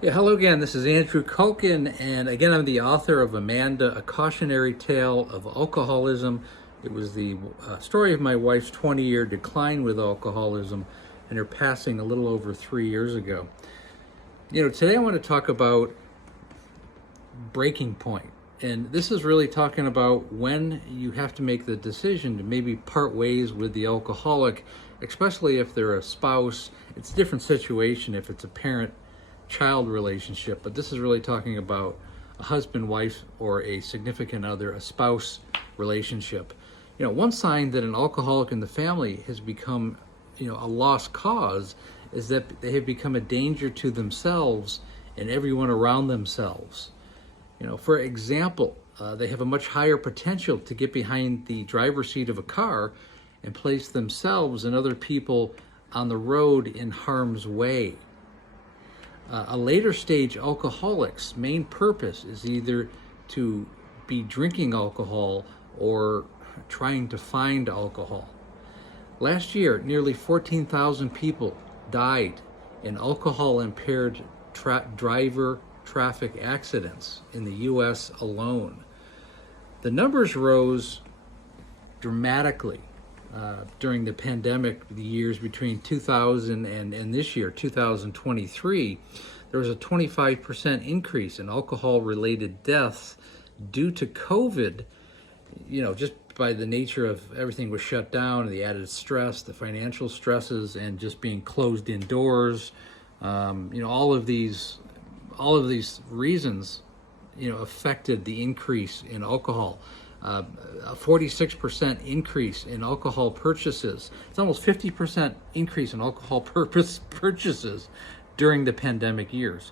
Yeah, hello again. This is Andrew Culkin, and again, I'm the author of Amanda, A Cautionary Tale of Alcoholism. It was the story of my wife's 20-year decline with alcoholism and her passing a little over 3 years ago. Today I want to talk about breaking point. And this is really talking about when you have to make the decision to maybe part ways with the alcoholic, especially if they're a spouse. It's a different situation if it's a parent-child relationship, but this is really talking about a husband-wife or a significant other, a spouse relationship. One sign that an alcoholic in the family has become, a lost cause is that they have become a danger to themselves and everyone around themselves. For example, they have a much higher potential to get behind the driver's seat of a car and place themselves and other people on the road in harm's way. A later stage alcoholic's main purpose is either to be drinking alcohol or trying to find alcohol. Last year, nearly 14,000 people died in alcohol-impaired driver traffic accidents in the U.S. alone. The numbers rose dramatically during the pandemic, the years between 2000 and this year, 2023. There was a 25% increase in alcohol-related deaths due to COVID, just by the nature of everything was shut down, the added stress, the financial stresses, and just being closed indoors. All of these reasons, affected the increase in alcohol. A 46% increase in alcohol purchases. It's almost 50% increase in alcohol purchases during the pandemic years.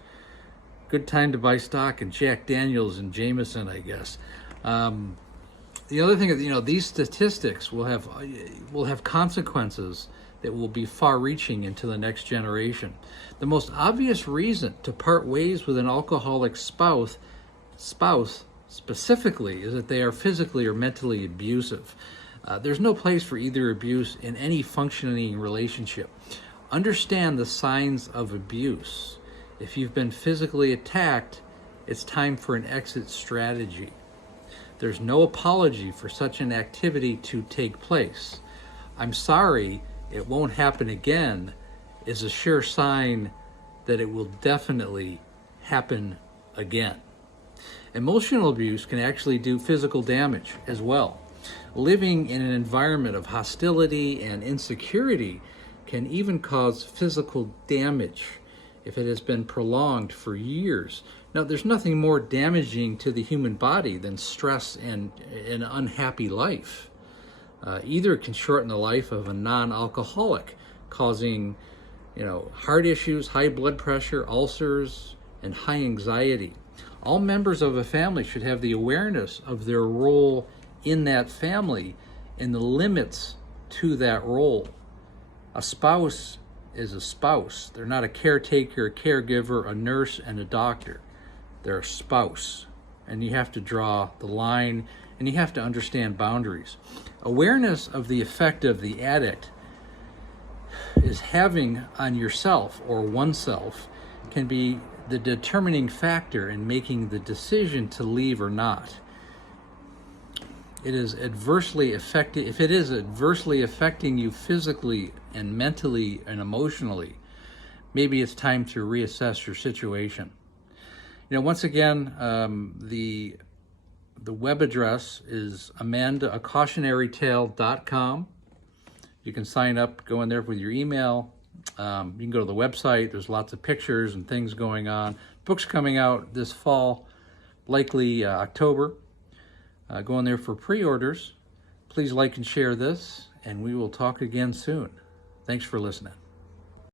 Good time to buy stock in Jack Daniels and Jameson, I guess. The other thing is, these statistics will have consequences that will be far-reaching into the next generation. The most obvious reason to part ways with an alcoholic spouse specifically is that they are physically or mentally abusive. There's no place for either abuse in any functioning relationship. Understand the signs of abuse. If you've been physically attacked, it's time for an exit strategy. There's no apology for such an activity to take place. I'm sorry, it won't happen again is a sure sign that it will definitely happen again. Emotional abuse can actually do physical damage as well. Living in an environment of hostility and insecurity can even cause physical damage if it has been prolonged for years. Now, there's nothing more damaging to the human body than stress and an unhappy life. Either can shorten the life of a non-alcoholic, causing, heart issues, high blood pressure, ulcers, and high anxiety. All members of a family should have the awareness of their role in that family and the limits to that role. A spouse is a spouse. They're not a caretaker, a caregiver, a nurse, and a doctor. They're a spouse, and you have to draw the line, and you have to understand boundaries. Awareness of the effect of the addict is having on yourself or oneself can be the determining factor in making the decision to leave or not. If it is adversely affecting you physically and mentally and emotionally, maybe it's time to reassess your situation. Once again, the web address is amanda.acautionarytale.com. You can sign up, go in there with your email. You can go to the website. There's lots of pictures and things going on. Book's coming out this fall, likely October. Go in there for pre-orders. Please like and share this, and we will talk again soon. Thanks for listening.